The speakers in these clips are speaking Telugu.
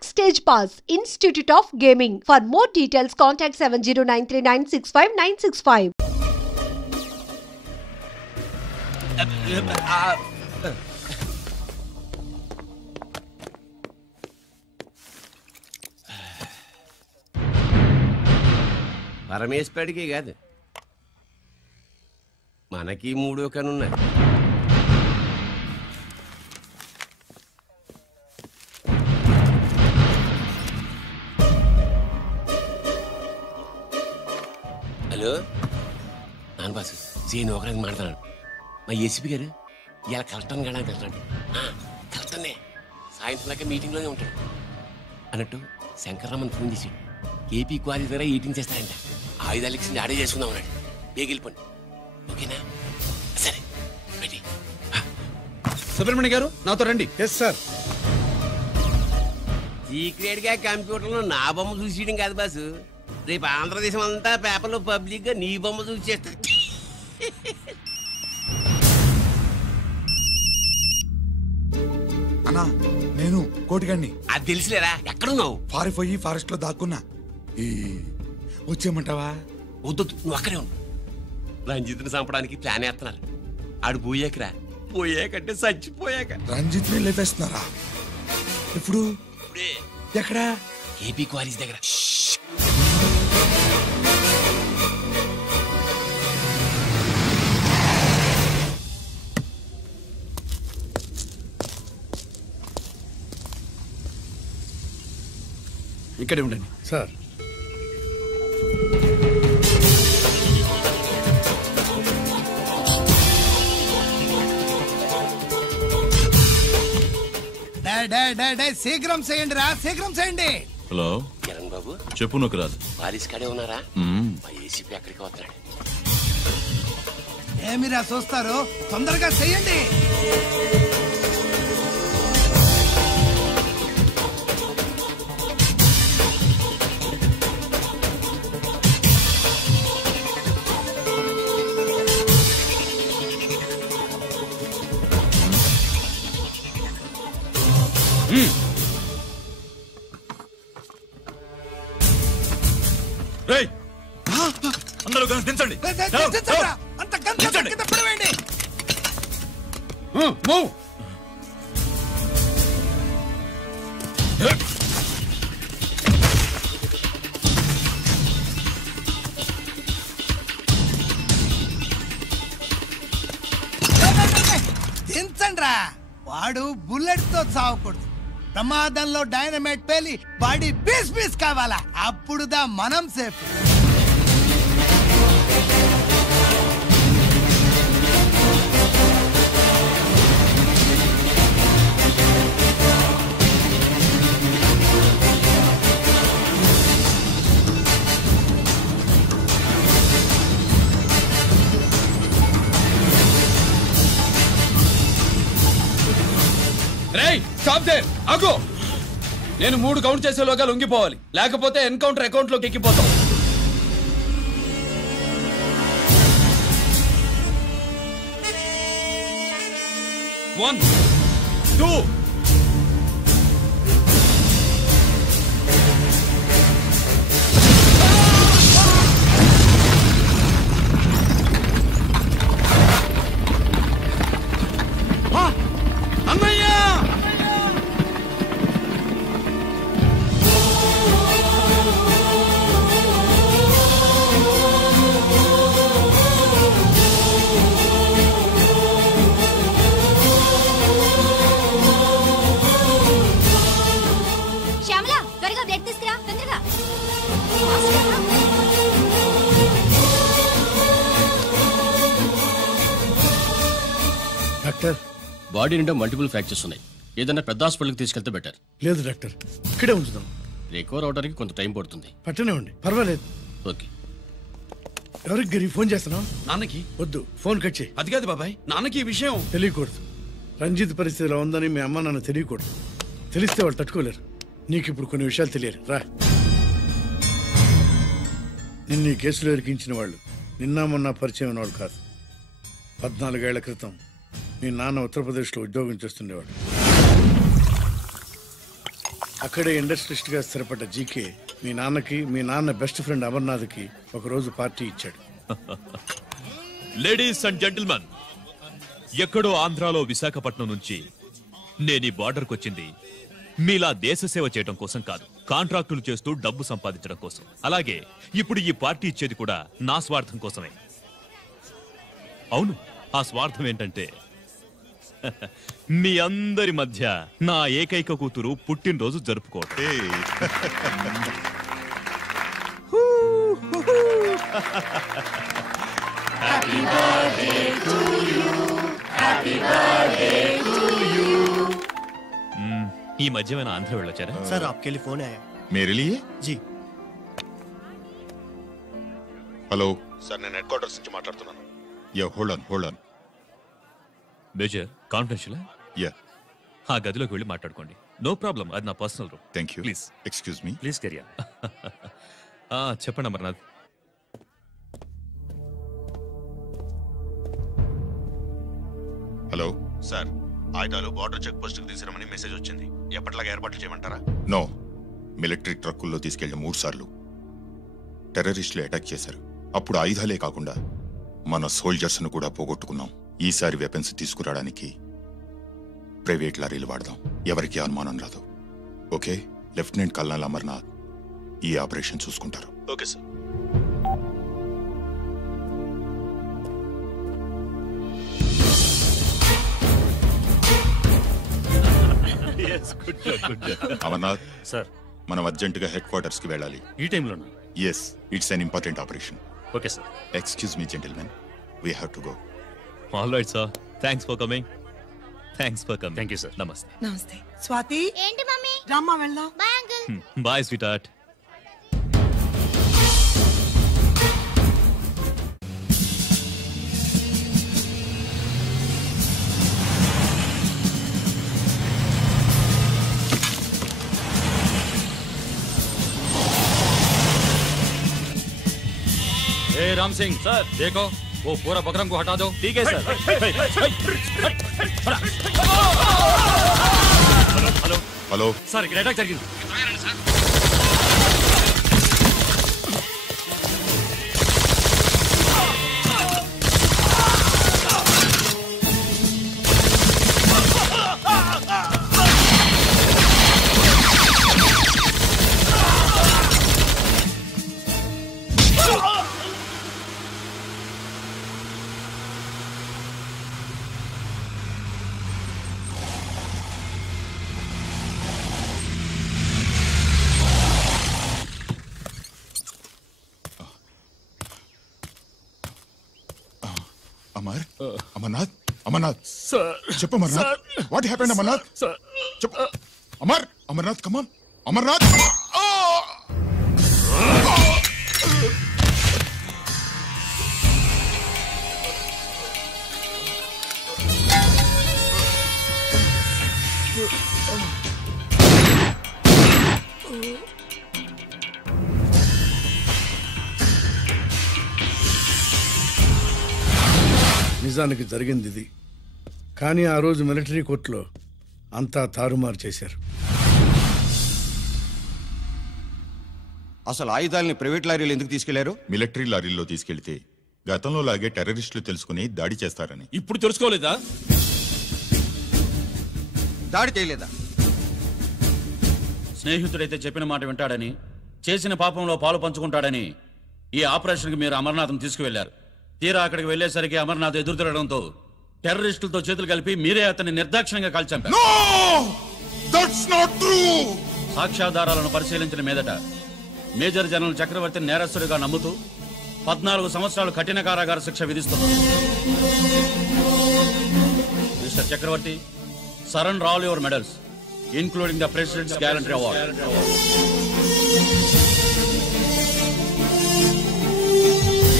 Backstage Pass, Institute of Gaming. For more details, contact 7093965965. పరమేశ్వరుడికి కాదు, మనకి మూడో కనున్నాయి. హలో నాన్న బాసు, సీను ఒకరికి మాట్లాడుతున్నాడు. మా ఏసీపీ గారు ఇలా కలెక్టర్ని కాడానికి వెళ్తాడు. కలెక్టర్నే సాయంత్రం దాకా మీటింగ్లోనే ఉంటాడు అన్నట్టు. శంకర్రామన్ ఫోన్ చేసాడు. ఏపీ క్వారీ దగ్గర ఈటింగ్ చేస్తారంట. ఆయుధాలు ఇచ్చింది ఆడే చేసుకుందాం అన్నాడు. బేగిలిపోండి, ఓకేనా? సరే బయటి. సుబ్రహ్మణ్య గారు నాతో రండి. Yes sir. సీక్రెట్ గా కంప్యూటర్లో నా బొమ్మ చూసేయడం కాదు బాసు, రేపు ఆంధ్రదేశం అంతా పేపర్లో పబ్లిక్ గా నీ బొమ్మ చూసి చేస్తా. అన్నా నేను కోటిగాన్ని. అది తెలిసిలేరా? ఎక్కడున్నావు? పారిపోయి ఫారెస్ట్ లో దాక్కున్నా. వచ్చేయమంటావా? వద్దు, నువ్వు అక్కడే ఉండు. రంజిత్ని చంపడానికి ప్లాన్ వేస్తున్నారు. ఆడు పోయాకరా, పోయాకంటే చచ్చిపోయాక. రంజిత్ ని లేపేస్తున్నారా? ఇప్పుడు ఇప్పుడే. ఎక్కడా? ఏపీ క్వారీస్ దగ్గర. ఇక్కడే ఉండండి సార్. శీఘ్రం చేయండి రా, శీఘ్రం చేయండి. హలో కిరణ్ బాబు, చెప్పు. నాకు రాదు. వారిస్ కాడే ఉన్నారా? మా ఏసీపీ అక్కడికి వస్తున్నాడు. ఏమిరా చూస్తారు, తొందరగా చేయండి. అందరూ దించండి. అంత కింద పడవేయండి. దించండి రా. వాడు బుల్లెట్ తో చావకూడదు. ప్రమాదంలో డైనమైట్ పేలి బాడీ పీస్ పీస్ కావాలా, అప్పుడుదా మనం సేఫ్. ఆగు. నేను 3 కౌంట్ చేసేలోగా లొంగిపోవాలి, లేకపోతే ఎన్కౌంటర్ అకౌంట్ లోకి ఎక్కిపోతాం. 1 2 బాడీ నిండా మల్టిపుల్ ఫ్రాక్చర్స్ ఉన్నాయి. ఏదైనా పెద్ద హాస్పిటల్కి తీసుకెళ్తే బెటర్. లేదు డాక్టర్, ఇక్కడే ఉంచుదాం. రికవర్ అవడానికి కొంత టైం పడుతుంది. పట్టనే ఉండి, పర్వాలేదు. ఓకే. ఎవరికి గరి ఫోన్ చేస్తున్నావు? నాన్నకి. వద్దు, ఫోన్ కట్ చేయి. అది కాదు బాబాయ్, నాన్నకి ఈ విషయం తెలియకూడదు. రంజిత్ పరిస్థితిలో ఉందని మీ అమ్మ నాన్న తెలియకూడదు. తెలిస్తే వాళ్ళు తట్టుకోలేరు. నీకు ఇప్పుడు కొన్ని విషయాలు తెలియాలి. రా. నిన్ను ఈ కేసులో ఇరికించిన వాళ్ళు నిన్న మొన్న పరిచయం ఉన్నవాళ్ళు కాదు. 14 ఏళ్ల క్రితం మీ నాన్న ఉత్తరప్రదేశ్లో ఉద్యోగం చేస్తుండేవాడు. అక్కడే ఇండస్ట్రియలిస్ట్ గా స్థిరపడ్డ జీకే మీ నాన్నకి మీ నాన్న బెస్ట్ ఫ్రెండ్ అమర్నాథ్కి ఒకరోజు పార్టీ ఇచ్చాడు. లేడీస్ అండ్ జెంటిల్మెన్, ఎక్కడో ఆంధ్రాలో విశాఖపట్నం నుంచి నేను ఈ బార్డర్కి వచ్చింది మీలా దేశ సేవ చేయడం కోసం కాదు, కాంట్రాక్టులు చేస్తూ డబ్బు సంపాదించడం కోసం. అలాగే ఇప్పుడు ఈ పార్టీ ఇచ్చేది కూడా నా స్వార్థం కోసమే. అవును, ఆ స్వార్థం ఏంటంటే మీ అందరి మధ్య నా ఏకైక కూతురు పుట్టినరోజు జరుపుకోవడం. ఈ మధ్యమైన ఆంధ్ర వెళ్ళొచ్చారా? सर आपके लिए फोन आया. मेरे लिए? जी. హలో సార్, నేను హెడ్ క్వార్టర్స్ నుంచి మాట్లాడుతున్నాను. Yeah, hold on. Major confidential. Yeah, ఆ గదిలోకి వెళ్ళి మాట్లాడుకోండి. నో ప్రాబ్లం, అది నా personal room. Thank you. Please excuse me. Please career. చెప్పండి అమర్నాథ్. హలో సార్, ఆయుధాలు బార్డర్ చెక్ పోస్ట్ కి తీసుకురమని మెసేజ్ వచ్చింది. ఎప్పటిలాగా ఏర్పాట్లు చేయమంటారా? నో, మిలిటరీ ట్రక్కుల్లో తీసుకెళ్లిన 3 సార్లు టెర్రరిస్టులు అటాక్ చేశారు. అప్పుడు ఆయుధాలే కాకుండా మన సోల్జర్స్ ను కూడా పోగొట్టుకున్నాం. ఈసారి వెపన్స్ తీసుకురావడానికి ప్రైవేట్ లారీలు వాడదాం, ఎవరికి అనుమానం రాదు. ఓకే, లెఫ్టినెంట్ కల్నల్ అమర్నాథ్ ఈ ఆపరేషన్ చూసుకుంటారు. Okay sir. అమర్నాథ్ సార్, మనం అర్జెంటుగా హెడ్ క్వార్టర్స్ కి వెళ్ళాలి. ఈ టైంలోనా? Yes, it's an important operation. Okay sir. Excuse me gentlemen, we have to go. All right sir, thanks for coming. Thank you sir. నమస్తే. నమస్తే. స్వాతి, ఏంటి మమ్మీ? రామ్మా వెళ్దాం. Bye uncle. Bye sweetheart. Ram Singh sir, देखो वो पूरा बकरम को हटा दो. ठीक है सर. హలో సార్, ఇక్కడ అటాక్ జరిగింది. అమర్నాథ్ చెప్పు. Amarnath, what happened? అమర్నాథ్ చెప్పు. Amarnath come on. అమర్నాథ్, నిజానికి జరిగింది ఇది. కానీ ఆ రోజు మిలిటరీ కోర్టులో అంతా తారుమారు చేశారు. అసలు ఆయుధాలని ప్రైవేట్ లారీలు ఎందుకు తీసుకెళ్లారు? మిలిటరీ లారీల్లో తీసుకెళ్తే గతంలో లాగే టెర్రరిస్టులు తెలుసుకుని దాడి చేస్తారని. ఇప్పుడు తెలుసుకోలేదా? దాడి చేయలేదా? స్నేహితుడైతే చెప్పిన మాట వింటాడని, చేసిన పాపంలో పాలు పంచుకుంటాడని ఈ ఆపరేషన్కి మీరు అమర్నాథ్ను తీసుకువెళ్లారు. తీరా అక్కడికి వెళ్లేసరికి అమర్నాథ్ ఎదురు తిరగడంతో టెర్రరిస్టులతో చేతులు కలిపి మీరే అతన్ని నిర్దాక్షిణ్యంగా కాల్చంపారు. సాక్ష్యాధారాలను పరిశీలించిన మీదట మేజర్ జనరల్ చక్రవర్తిని నేరస్తుడిగా నమ్ముతూ 14 సంవత్సరాలు కఠిన కారాగార శిక్ష విధిస్తున్నారు. Mister Chakravarthy, surrender all your medals including the president's gallantry award.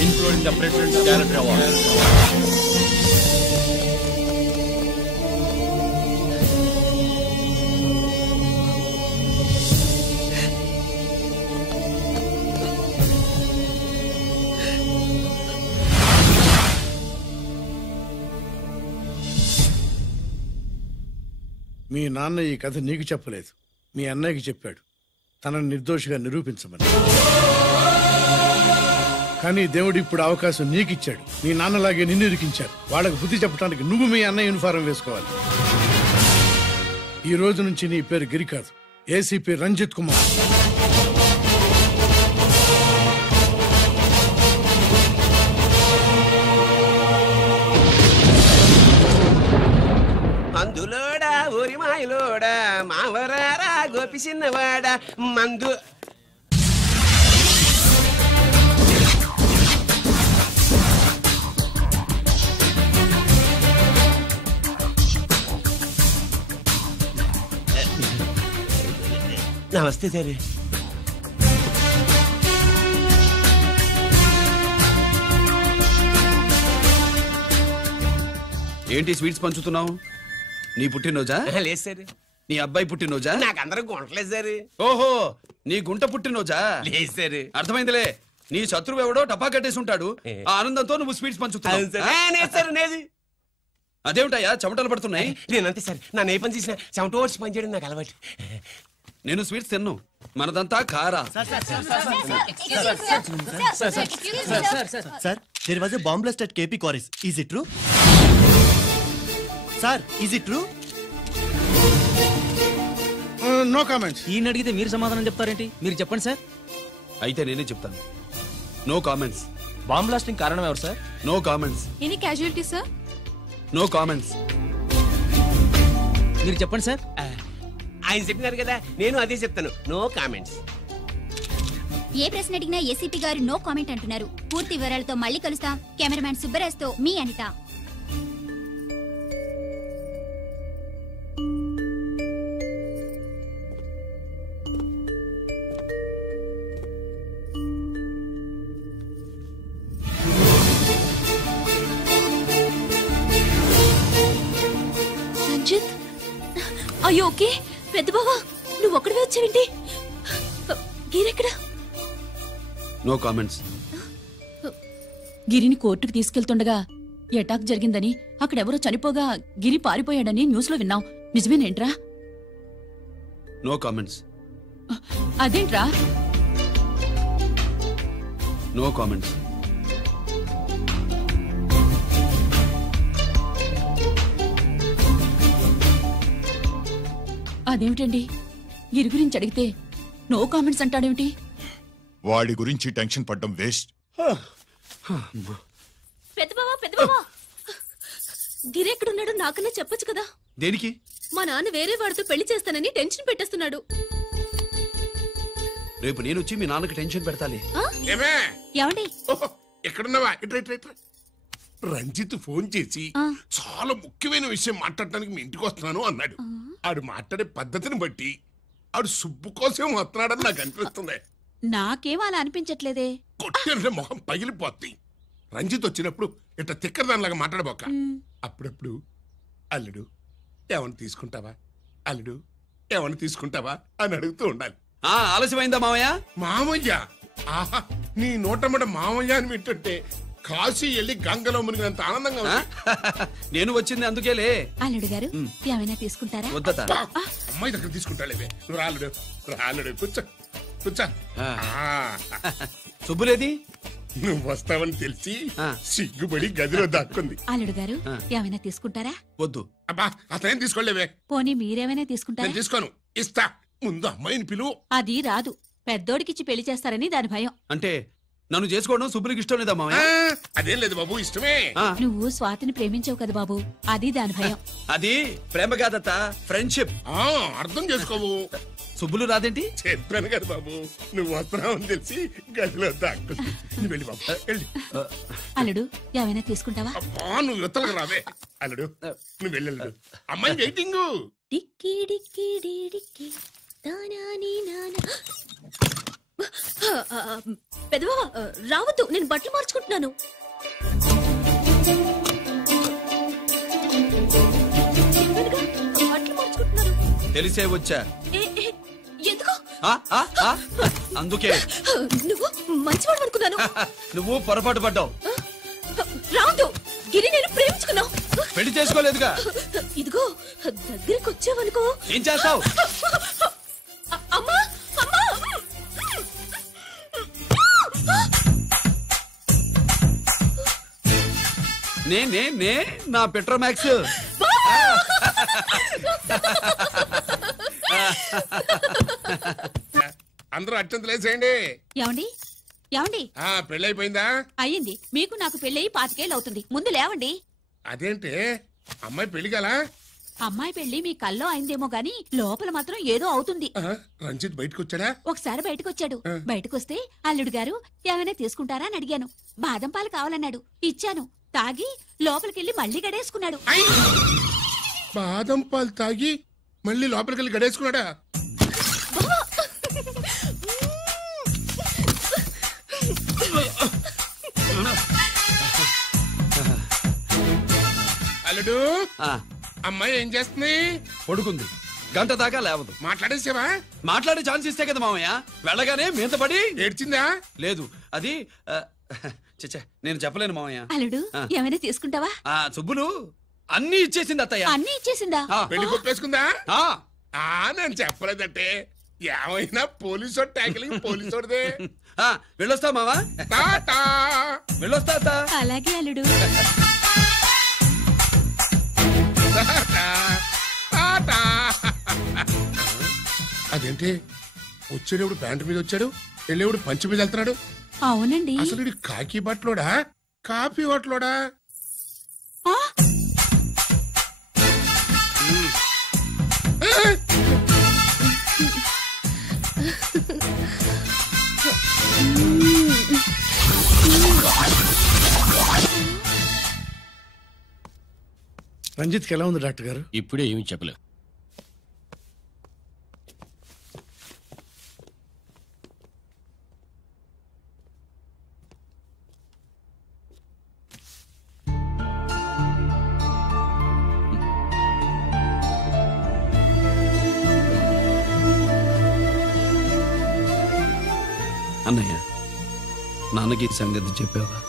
Including the President's Gallantry Award. మీ నాన్న ఈ కథ నీకు చెప్పలేదు, మీ అన్నయ్యకి చెప్పాడు తనని నిర్దోషిగా నిరూపించమని. కానీ దేవుడు ఇప్పుడు అవకాశం నీకిచ్చాడు. మీ నాన్నలాగే నిన్ను ఇరికించారు. వాళ్ళకు బుద్ధి చెప్పడానికి నువ్వు మీ అన్నయ్య యూనిఫారం వేసుకోవాలి. ఈ రోజు నుంచి నీ పేరు గిరి కాదు, ఏసీపీ రంజిత్ కుమార్. అందులోడా ఊరి మాయలోడా మావరారా గోపి చిన్నవాడా మందు. నమస్తే సార్. ఏంటి స్వీట్స్ పంచుతున్నావు? నీ పుట్టినరోజా? లేదు సార్. నీ అబ్బాయి పుట్టినరోజా? నాకు అందరూ గుంటలేదు సార్. ఓహో, నీ గుంట పుట్టినరోజా? లేదు సార్. అర్థమైందిలే. నీ శత్రువు ఎవడో టపా కట్టేసి ఉంటాడు. ఆ ఆనందంతో నువ్వు స్వీట్స్ పంచుతున్నావు. అదేమిటయ్యా చెమటలు పడుతున్నాయి? నేనంతే సార్. నా ఏ పని చేసిన చెమట ఓడ్చి పని చేయడం నాకు అలవాటు. నేను స్వీట్స్ తిన్ను. మనదంతా కారా. Sir, there was a bomb blast at KP Quarries. Is it true? Sir, is it true? No comments. ఈయన అడిగితే మీరు సమాధానం చెప్తారేంటి? మీరు చెప్పండి సార్. అయితే నేనే చెప్తాను. No comments. బాంబ్ బ్లాస్టింగ్ కారణం ఎవరు sir? No comments. Any casualty sir? No comments. మీరు చెప్పండి సార్. ఆయన చెప్పినారు కదా, నేను అదే చెప్తాను. No comments. ఏ ప్రశ్న అడిగినా ఏసీపీ గారు నో కామెంట్ అంటున్నారు. పూర్తి వివరాలతో మళ్ళీ కలుస్తాం. కెమెరామ్యాన్ సుబ్బరాజ్తో మీ అనిత. రంజిత్, అయ్యో ఓకే. పెద్ద బావా, నువ్వు ఒక్కడివే వచ్చావేంటి? గిరెక్కడా? No comments. గిరిని కోర్టుకు తీసుకెళ్తుండగా అటాక్ జరిగిందని, అక్కడెవరో చనిపోగా గిరి పారిపోయాడని న్యూస్ లో విన్నాం. నిజమేనేంట్రా? No comments. అదేంట్రా? No comments. అదేమిటండి, గిరి గురించి అడిగితే నో కామెంట్స్ అంటాడేమిటి? వాడి గురించి టెన్షన్ పడ్డం వేస్ట్. పెద్ద బావా, గిరెక్కడున్నాడు నాకన్నా చెప్పొచ్చు కదా. దేనికి? మా నాన్న వేరే వాడితో పెళ్లి చేస్తానని టెన్షన్ పెట్టేస్తున్నాడు. రేపు నేను వచ్చి మీ నాన్నకి టెన్షన్ పెడతాలి. ఏమండి ఎక్కడున్నావా? రంజిత్ ఫోన్ చేసి చాలా ముఖ్యమైన విషయం మాట్లాడటానికి మీ ఇంటికి వస్తున్నాను అన్నాడు. ఆడు మాట్లాడే పద్ధతిని బట్టి ఆడు సుబ్బు కోసం వస్తున్నాడని నాకు అనిపిస్తుంది. నాకేం అలా అనిపించట్లేదే. కొట్టిన మొహం పగిలిపోద్ది. రంజిత్ వచ్చినప్పుడు ఇట్లా తిక్కరదానిలాగా మాట్లాడబోక. అప్పుడప్పుడు అల్లుడు ఏమన్నా తీసుకుంటావా, అల్లుడు ఏమన్నా తీసుకుంటావా అని అడుగుతూ ఉండాలి. ఆలస్యమైందా మామయ్య? మామయ్య? ఆహా, నీ నోటమ్మట మామయ్య అని వింటుంటే కాశీ వెళ్ళి గంగలో మునిగినంత ఆనందంగా ఉంది. నేను వచ్చింది అందుకేలే. అల్లుడు గారు ఏమైనా తీసుకుంటారా? వద్దట. అమ్మాయి దగ్గర తీసుకుంటాలేవే. నువ్వు రాలుడు రాలుడు కూర్చో కూర్చో. సుబ్బులేది? నువ్వు వస్తావని తెలిసి సిగ్గుపడి గదిలో దాక్కుంది. అల్లుడు గారు ఏమైనా తీసుకుంటారా? వద్దు. అబ్బా, అతనేం తీసుకోలేవే. పోనీ మీరేమైనా తీసుకుంటారా? నేను తీసుకోను. ఇస్తా. ముందు అమ్మాయిని పిలువు. అది రాదు. పెద్దోడికిచ్చి పెళ్లి చేస్తారని దాని భయం. అంటే నన్ను చేసుకోవడం సుబ్బులకి ఇష్టం లేదా మామయ్య? అదేం లేదు బాబు, ఇష్టమే. నువ్వు స్వాతిని ప్రేమించావు కదా బాబు, అది దాని భయం. అది ప్రేమ కాదత్త, ఫ్రెండ్షిప్. అర్థం చేసుకోవు. సుబ్బులు రాదేంటి? చెప్పాను కదా బాబు, నువ్వు వస్తున్నావని తెలిసి గదిలో దాక్కుంది. నువ్వు వెళ్ళి బాబు వెళ్ళి. అల్లుడు ఏమైనా తీసుకుంటావా? అబ్బా, నువ్వు యువతలకు రావే. అల్లుడు నువ్వు వెళ్ళి. అమ్మాయి వెయిటింగ్. డిక్కి డిక్కి డిక్కి దానాని నానా. పెద్దవా రావద్దు, నేను బట్టలు మార్చుకుంటున్నాను. బట్టలు మార్చుకుంటున్నాను. తెలిసే వచ్చా. ఎందుకు? అందుకే. నువ్వు మంచివాడు అనుకున్నాను. నువ్వు పొరపాటు పడ్డావు. రావద్దు, గిరి నేను ప్రేమించుకున్నావు. పెళ్లి చేసుకోలేదుగా. ఇదిగో దగ్గరికి వచ్చావనుకో. ఏం చేస్తావు? నే నా పెట్రోమాక్స్. అందరూ అత్యంతలు వేసేయండి. ఏమండి ఏమండి పెళ్ళైపోయిందా? అయ్యింది. మీకు నాకు పెళ్ళయి 25 ఏళ్ళు అవుతుంది. ముందు లేవండి. అదేంటి అమ్మాయి పెళ్లి గలా? అమ్మాయి పెళ్లి మీ కల్లో అయిందేమో గాని లోపల మాత్రం ఏదో అవుతుంది. రంజిత్ బయటకు వచ్చాడా? ఒకసారి బయటకొచ్చాడు. బయటకొస్తే అల్లుడు గారు ఏమైనా తీసుకుంటారా అని అడిగాను. బాదం పాలు కావాలన్నాడు. ఇచ్చాను. తాగి లోపలికెళ్ళి మళ్ళీ గడేసుకున్నాడు. బాదం పాలు తాగి మళ్ళీ లోపలికెళ్ళి గడేసుకున్నాడా? అల్లుడు, అమ్మాయి ఏం చేస్తుంది? పడుకుంది. గంట దాకా లేవదు. మాట్లాడేసావా? మాట్లాడే ఛాన్స్ ఇస్తే కదా మామయ్య. వెళ్ళగానే మీద పడి ఏడ్చిందా? లేదు, అది చచ్చా నేను చెప్పలేను మామయ్య. అల్లుడు ఏమైనా తీసుకుంటావా? సుబ్బులు అన్ని ఇచ్చేసింది అత్తయ్య. అన్ని ఇచ్చేసిందా? పెళ్లి కొప్పేసుకుందా? నేను చెప్పలేదంటే ఏమైనా పోలీసు ట్యాకిలింగ్ పోలీసుదే. వెళ్ళొస్తా మావా. వెళ్ళొస్తా అత్త. అలాగే అల్లుడు. అదేంటి వచ్చేటప్పుడు ప్యాంటు మీద వచ్చాడు, వెళ్ళేప్పుడు పంచి మీద వెళ్తున్నాడు? అవునండి. అసలు కాకి బట్టలోడా కాఫీ బట్టలోడా? రంజిత్కి ఎలా ఉంది డాక్టర్ గారు? ఇప్పుడే ఏమి చెప్పలేదు. అన్నయ్య, నాన్నకి ఈ సంగతి చెప్పావా?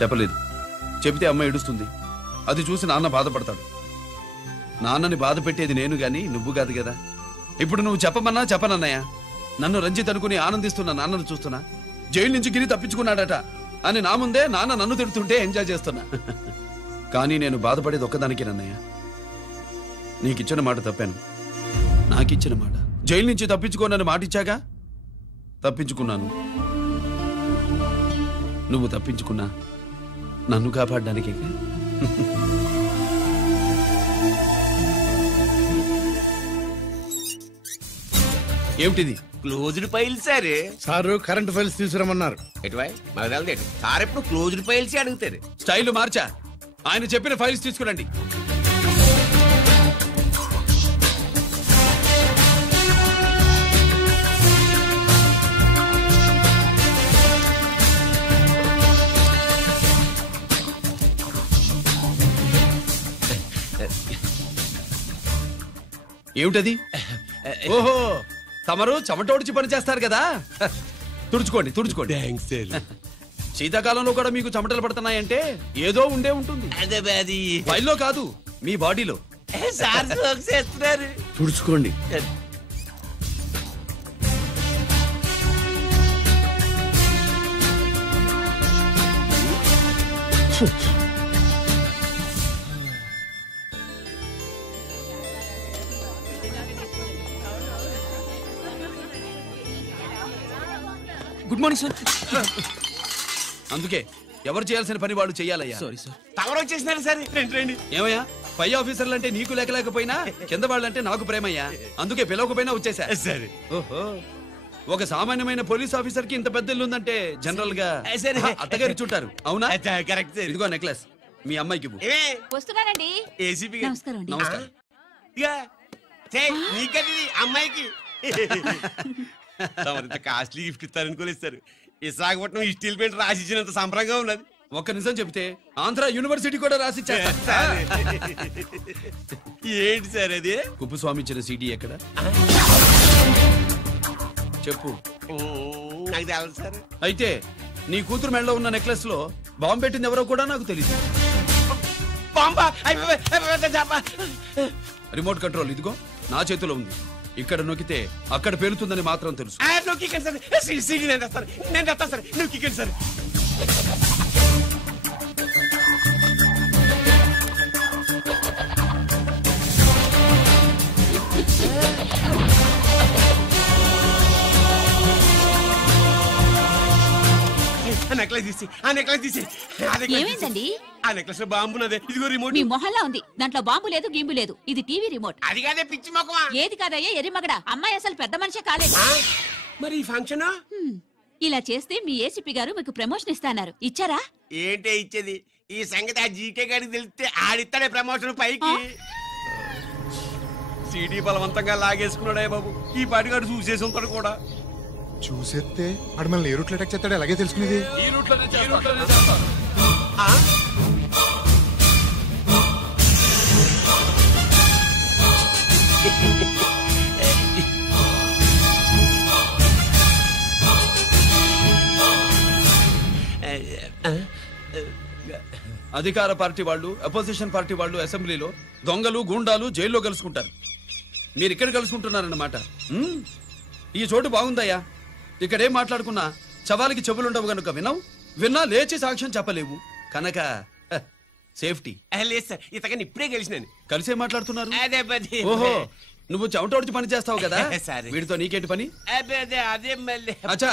చెప్పలేదు. చెబితే అమ్మ ఏడుస్తుంది. అది చూసి నాన్న బాధపడతాడు. నాన్నని బాధ పెట్టేది నేను గాని నువ్వు కాదు కదా. ఇప్పుడు నువ్వు చెప్పమన్నా చెప్పనన్నయ్య. నన్ను రంజిత్ అనుకుని ఆనందిస్తున్న నాన్నను చూస్తున్నా. జైలు నుంచి గిరి తప్పించుకున్నాడట అని నా ముందే నాన్న నన్ను తిడుతుంటే ఎంజాయ్ చేస్తున్నా. కానీ నేను బాధపడేది ఒక్కదానికేనన్నయ్య. నీకిచ్చిన మాట తప్పాను. నాకిచ్చిన మాట. జైలు నుంచి తప్పించుకోనని మాట ఇచ్చాగా, తప్పించుకున్నాను. నువ్వు తప్పించుకున్నా నన్ను కాపాడడానికి. ఏమిటిది? Closed files sir. Sir current files తీసుకురమ్మన్నారు. ఎటువై మగదాలు సార్ ఎప్పుడు క్లోజ్డ్ ఫైల్స్ అడుగుతారు. స్టైల్ మార్చా. ఆయన చెప్పిన ఫైల్స్ తీసుకురండి. ఏమిటది? ఓహో, తమరు చెమటోడిచి పని చేస్తారు కదా. తుడుచుకోండి తుడుచుకోండి. శీతాకాలంలో కూడా మీకు చెమటలు పడుతున్నాయంటే ఏదో ఉండే ఉంటుంది. ఫైల్లో కాదు, మీ బాడీలో. తుడుచుకోండి. Good morning sir. అందుకే ఎవరు చేయాల్సిన పని వాళ్ళు చెయ్యాలయ్యా. Sorry sir. తమరు వచ్చేసినారు సార్. రండి. ఏమయ్యా, పై ఆఫీసర్లు అంటే నీకు లేకపోయినా కింద వాళ్ళంటే నాకు ప్రేమయ్యా. అందుకే పిలవకపోయినా వచ్చేసా. సరే. ఓహో, ఒక సామాన్యమైన పోలీస్ ఆఫీసర్ కి ఇంత పెద్ద ఇల్లు ఉందంటే జనరల్ గా అత్తగారి చుట్టారు. అవునా? కరెక్ట్. ఇదిగో నెక్లెస్ మీ అమ్మాయికి. వస్తున్నానండి. ఏసీపీ నమస్కారం అండి. నమస్కారం. అమ్మాయికి కాస్ట్లీ గిఫ్ట్ ఇస్తారనుకోలేదు సార్. విశాఖపట్నం స్టీల్ పెయింట్ రాసిచ్చినంత సంబరంగా ఉన్నది. ఒక్క నిజం చెప్తే ఆంధ్ర యూనివర్సిటీ కూడా రాసిచ్చా. ఏంటి సార్ అది? కుప్పస్వామి ఇచ్చిన సిటీ ఎక్కడ చెప్పు. నాకు తెలియదు సార్. అయితే నీ కూతురు మెడలో ఉన్న నెక్లెస్ లో బాంబు పెట్టింది ఎవరో కూడా నాకు తెలియదు. రిమోట్ కంట్రోల్ ఇదిగో నా చేతిలో ఉంది. ఇక్కడ నొక్కితే అక్కడ పేలుతుందని మాత్రం తెలుసు. ఏమైందండి? ఆ నెక్లెస్ బాంబున్నదే. ఇదిగో రిమోట్. మీ మొహల్లా ఉంది. దాంట్లో బాంబు లేదు, గింబు లేదు. ఇది టీవీ రిమోట్. అది కాదే పిచ్చి మొక్కమా. ఏది కాదయ్యా ఎరిమగడ. అమ్మాయి అసలు పెద్ద మనిషే కాలేదు. మరి ఈ ఫంక్షన్ ఇలా చేస్తే మీ ఏసీపీ గారు మీకు ప్రమోషన్ ఇస్తాన్నారు. ఇచ్చారా? ఏంటే ఇచ్చేది? ఈ సంగతి ఆ జీకే గారికి తెలిస్తే ఆడిస్తాడే ప్రమోషన్ పైకి. సీడీ బలవంతంగా లాగేసుకున్నాడే బాబు. ఈ పాటిగాడు చూసేసి ఉంటాడు కూడా. చూసేస్తే అడు మనల్ని ఏ రూట్లో అటాక్ చేస్తాడు అలాగే తెలుసుకునేది. ఈ రూట్లోనే చేస్తాను. అధికార పార్టీ వాళ్ళు, అపోజిషన్ పార్టీ వాళ్ళు అసెంబ్లీలో, దొంగలు గూండాలు జైల్లో కలుసుకుంటారు. మీరు ఇక్కడ కలుసుకుంటున్నారన్నమాట. ఈ చోటు బాగుందయ్యా. ఇక్కడేం మాట్లాడుకున్నా శవాలకి చెవులుండవు గనుక విన్నా లేచి సాక్ష్యం చెప్పలేవు కనుక సేఫ్టీ. లేదు సార్, ఇతగాని ఇప్పుడే కలిసినాను. కలిసే మాట్లాడుతున్నారు. అదే ఓహో, నువ్వు చెమటోడిచి పని చేస్తావు కదా. సరే. వీడితో నీకేంటి పని? అదే మళ్ళీ. అచ్చా,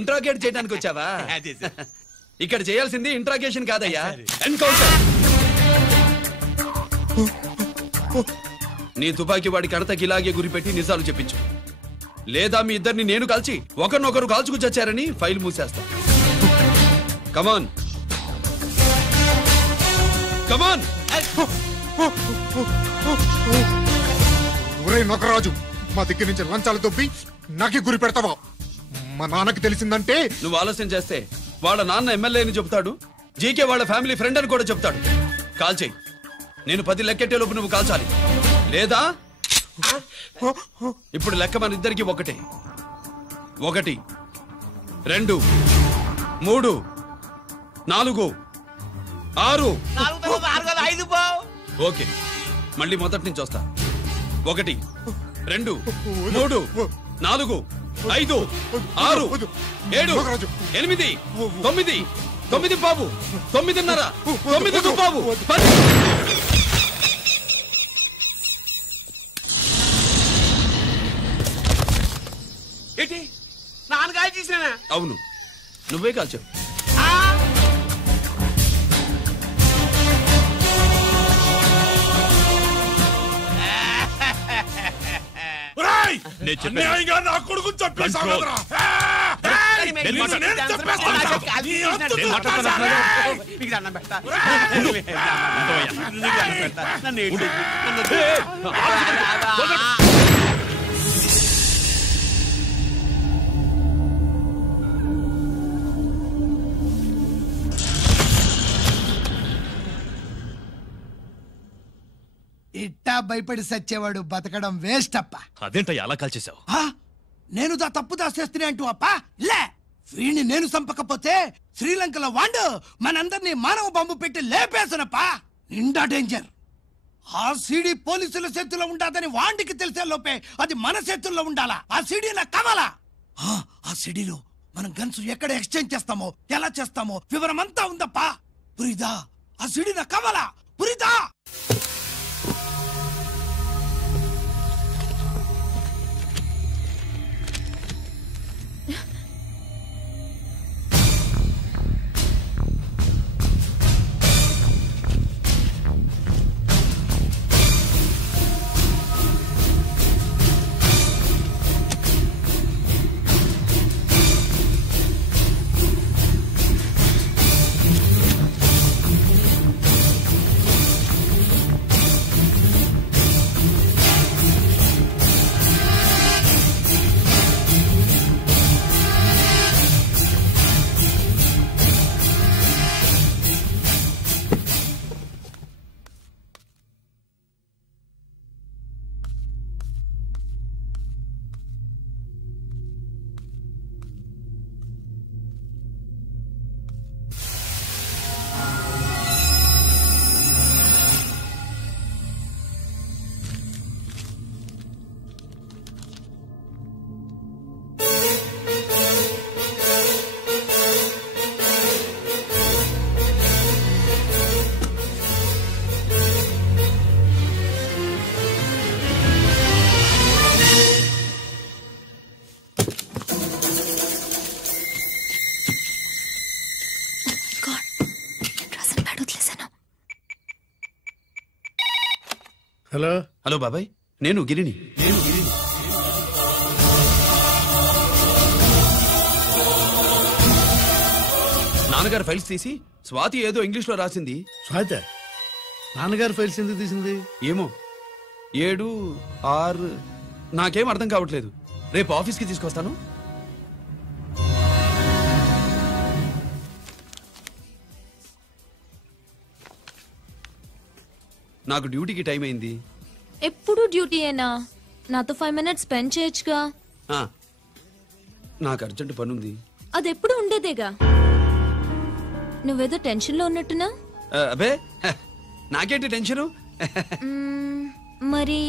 ఇంట్రాగేట్ చేయడానికి వచ్చావా? అదే సార్. ఇక్కడ చేయాల్సింది ఇంట్రాగేషన్ కాదయ్యా, ఎన్కౌంటర్. నీ తుపాకీ వాడి కడతకి ఇలాగే గురిపెట్టి నిజాలు చెప్పించు. లేదా మీ ఇద్దరిని నేను కాల్చి ఒకరినొకరు కాల్చుకు చచ్చారని ఫైల్ మూసేస్తా. కమాన్ కమాన్. ఒరే నొకరాజు, మా దగ్గర నుంచి లంచాలు దొబ్బి నాకే గురి పెడతావా? మా నాన్నకి తెలిసిందంటే నువ్వు ఆలస్యం చేస్తే వాళ్ళ నాన్న ఎమ్మెల్యే అని చెప్తాడు, జీకే వాళ్ళ ఫ్యామిలీ ఫ్రెండ్ అని కూడా చెప్తాడు. కాల్ చేయి. నేను 10 లెక్కెట్టే లోపు నువ్వు కాల్చాలి. లేదా ఇప్పుడు లెక్క మన ఇద్దరికి ఒకటే. 1 2 3 4 6. ఓకే, మళ్ళీ మొదటి నుంచి వస్తా. 1 2 3 4 5 6 7 8 9 9 బాబు 9:30 9 బాబు 10. ఏంటి నాన్నగారు చేసినా? అవును, నువ్వే కాల్చావు. నా కొడుకు చెప్పేసావురా. ఇట్టా భయపడి సచ్చేవాడు బతకడం వేస్ట్ అప్ప. అదేంటయ్యా అలా కాల్చేశావు? నేను తప్పు దాచేస్తున్నా అంటూ అప్ప లే. వీణ్ణి నేను చంపకపోతే శ్రీలంకలో వాండు మనందరినీ మానవ బాంబు పెట్టి లేపేసనప్పా. నిండా డేంజర్. ఆ సీడీ పోలీసుల చేతుల్లో ఉండాదని వాండికి తెలిసే లోపే అది మన చేతుల్లో ఉండాలా. ఆ సీడీ నా కావాలా. ఆ సీడీలో మనం గన్స్ ఎక్కడ ఎక్స్చేంజ్ చేస్తామో, ఎలా చేస్తామో వివరం అంతా ఉందప్పా. పురిదా, ఆ సీడీ నా కావాలా. పురిదా. హలో హలో బాబాయ్, నేను గిరిని. నాన్నగారు ఫైల్స్ తీసి స్వాతి ఏదో ఇంగ్లీష్ లో రాసింది. స్వాతి నాన్నగారు ఫైల్స్ ఎందుకు తీసింది? ఏమో 7, 6 నాకేం అర్థం కావట్లేదు. రేపు ఆఫీస్కి తీసుకొస్తాను. నాకు డ్యూటీకి టైం అయింది. ఎప్పుడు డ్యూటీయేనా? నాతో 5 minutes స్పెండ్ చేయొచ్చుగా. నాకు అర్జెంట్ పని ఉంది. అది ఎప్పుడు ఉండేదేగా. నువ్వేదో టెన్షన్ లో ఉన్నట్టున్నా? అబే నాకేంటి టెన్షను? మరి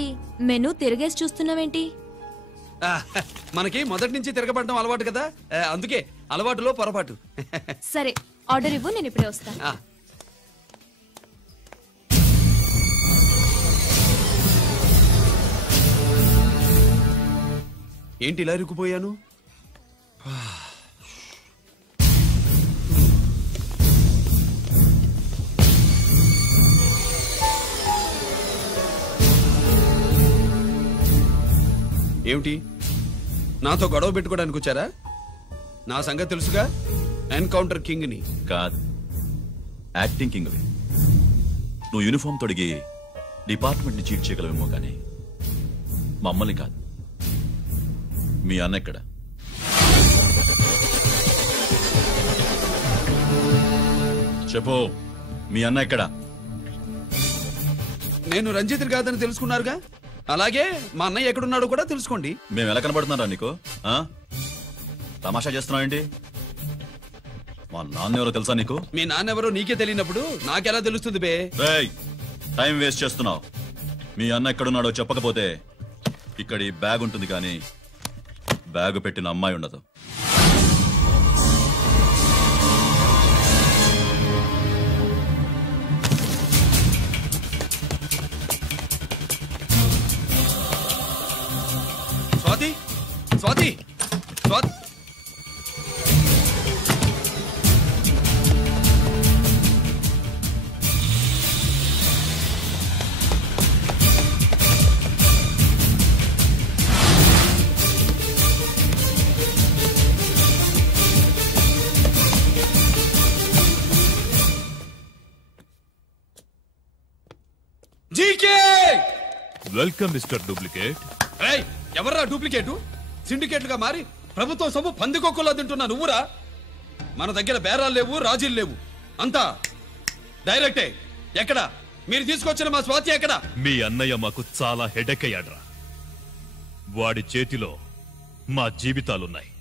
మెనూ తిరిగేసి చూస్తున్నావేంటి? మనకి మొదటి నుంచి తిరగబడడం అలవాటు కదా, అందుకే అలవాటులో పొరపాటు. సరే ఆర్డర్ ఇవ్వు, నేను ఇప్పుడే వస్తాను. ఏంటి ఇలా ఇరుక్కుపోయాను? ఏమిటి నాతో గొడవ పెట్టుకోవడానికి వచ్చారా? నా సంగతి తెలుసుగా, ఎన్కౌంటర్ కింగ్ ని. కాదు, యాక్టింగ్ కింగ్. నువ్వు యూనిఫామ్ తొడిగి డిపార్ట్మెంట్ ని చీట్ చేయగలవేమో కానీ మమ్మల్ని కాదు. మీ అన్న ఎక్కడ? చెప్పు, మీ అన్న ఎక్కడ? నేను రంజిత్ కాదని తెలుసుకున్నారుగా, అలాగే మా అన్నయ్య ఎక్కడున్నాడో కూడా తెలుసుకోండి. మేము ఎలా కనబడుతున్నారా నీకు? తమాషా చేస్తున్నావు ఏంటి? మా నాన్న ఎవరో తెలుసా నీకు? మీ నాన్నెవరో నీకే తెలియనప్పుడు నాకెలా తెలుస్తుంది బే? టైం వేస్ట్ చేస్తున్నావు. మీ అన్న ఎక్కడున్నాడో చెప్పకపోతే ఇక్కడ ఈ బ్యాగ్ ఉంటుంది కానీ బ్యాగ్ పెట్టిన అమ్మాయి ఉండదు. Swathi, Swathi, Swathi. Welcome mister duplicate. ఎవర్రా డూప్లికేటు? సిండికేట్ గా మారి ప్రభుత్వం సొమ్ము పందికొక్కులా తింటున్నా నువ్వురా? మన దగ్గర బేరాలు లేవు, రాజీలు లేవు, అంతా డైరెక్టే. ఎక్కడ మీరు తీసుకొచ్చిన మా స్వాతి ఎక్కడ? మీ అన్నయ్య మాకు చాలా హెడెక్ అయ్యాడ్రా. వాడి చేతిలో మా జీవితాలున్నాయి.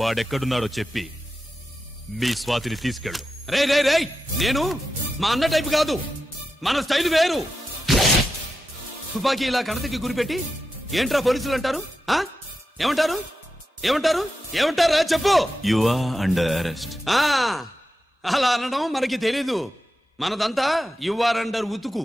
వాడెక్కడున్నాడో చెప్పి మీ స్వాతిని తీసుకెళ్ళు. రే రే రే, నేను మా అన్న టైపు కాదు, మన స్టైల్ వేరు. తుపాకీ ఇలా కణతకి గురిపెట్టి ఏంట్రా పోలీసులు అంటారు? ఏమంటారు? ఏమంటారు? ఏమంటారా చెప్పు. You are under arrest. అలా అనడం మనకి తెలీదు. మనదంతా యు ఆర్ అండర్ ఉతుకు.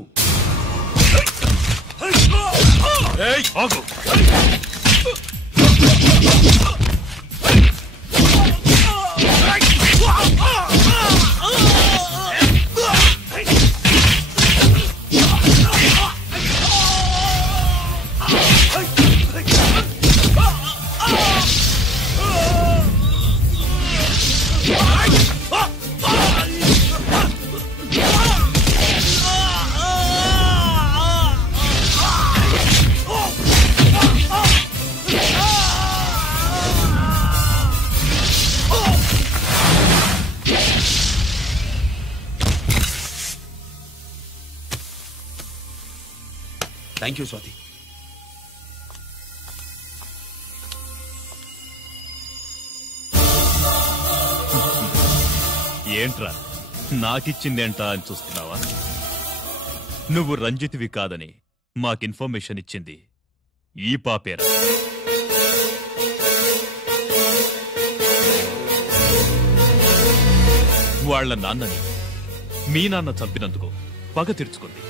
Thank you Swathi. ఏంట్రా నాకిచ్చిందేంటా అని చూస్తున్నావా? నువ్వు రంజిత్వి కాదని మాకు ఇన్ఫర్మేషన్ ఇచ్చింది ఈ పాపేరా. వాళ్ల నాన్నని మీ నాన్న చంపినందుకు పగ తీర్చుకుంది.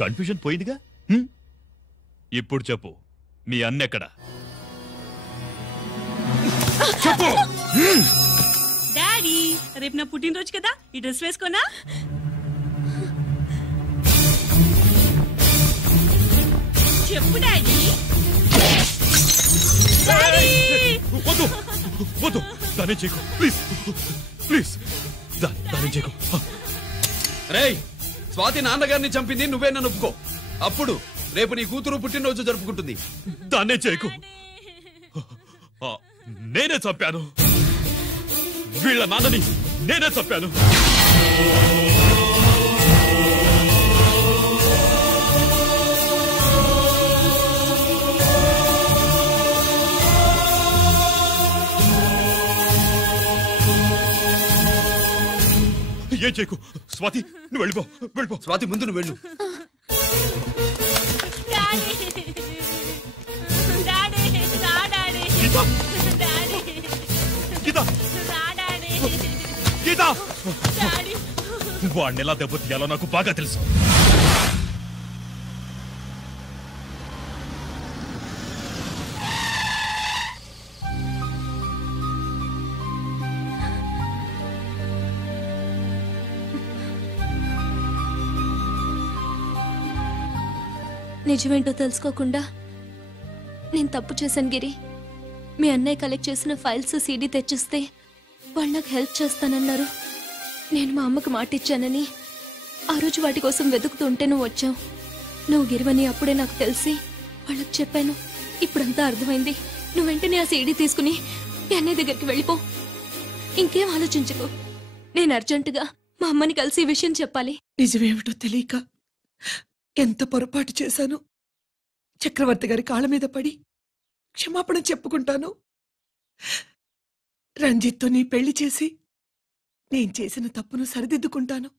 కన్ఫ్యూజన్ పోయిందిగా. ఇప్పుడు చెప్పు, మీ అన్నెక్కడా? చెప్పు. డాడీ, రేపు నా పుట్టినరోజు కదా, ఈ డ్రెస్ వేసుకోనా? చెప్పు డాడీ. వద్దు వద్దు దాని చేయకు ప్లీజ్ ప్లీజ్ దాని చేయకు. రేయ్ స్వాతి నాన్నగారిని చంపింది నువ్వే నన్ను ఒప్పుకో. అప్పుడు రేపు నీ కూతురు పుట్టినరోజు జరుపుకుంటుంది. దాన్నే చేయకు. నేనే చంపాను. వీళ్ళ నాన్నని నేనే చంపాను. ఏం చేయకు. స్వాతి నువ్వు వెళ్ళిపో వెళ్ళిపో. స్వాతి ముందు నువ్వు వెళ్ళు. వాడిని ఎలా దెబ్బతీయాలో నాకు బాగా తెలుసు. నిజమేంటో తెలుసుకోకుండా నేను తప్పు చేశాను గిరి. మీ అన్నయ్య కలెక్ట్ చేసిన ఫైల్స్ సీడీ తెచ్చిస్తే వాళ్ళు నాకు హెల్ప్ చేస్తానన్నారు. నేను మా అమ్మకు మాట ఇచ్చానని ఆ రోజు వాటి కోసం వెతుకుతుంటే నువ్వు వచ్చావు. నువ్వు గిరివని అప్పుడే నాకు తెలిసి వాళ్ళకి చెప్పాను. ఇప్పుడంతా అర్థమైంది. నువ్వు వెంటనే ఆ సీడీ తీసుకుని మీ అన్నయ్య దగ్గరికి వెళ్ళిపో. ఇంకేం ఆలోచించుకో. నేను అర్జెంటుగా మా అమ్మని కలిసి ఈ విషయం చెప్పాలి. నిజమేమిటో తెలియక ఎంత పొరపాటు చేశాను. చక్రవర్తి గారి కాళ్ళ మీద పడి క్షమాపణ చెప్పుకుంటాను. రంజిత్తో నీ పెళ్లి చేసి నేను చేసిన తప్పును సరిదిద్దుకుంటాను.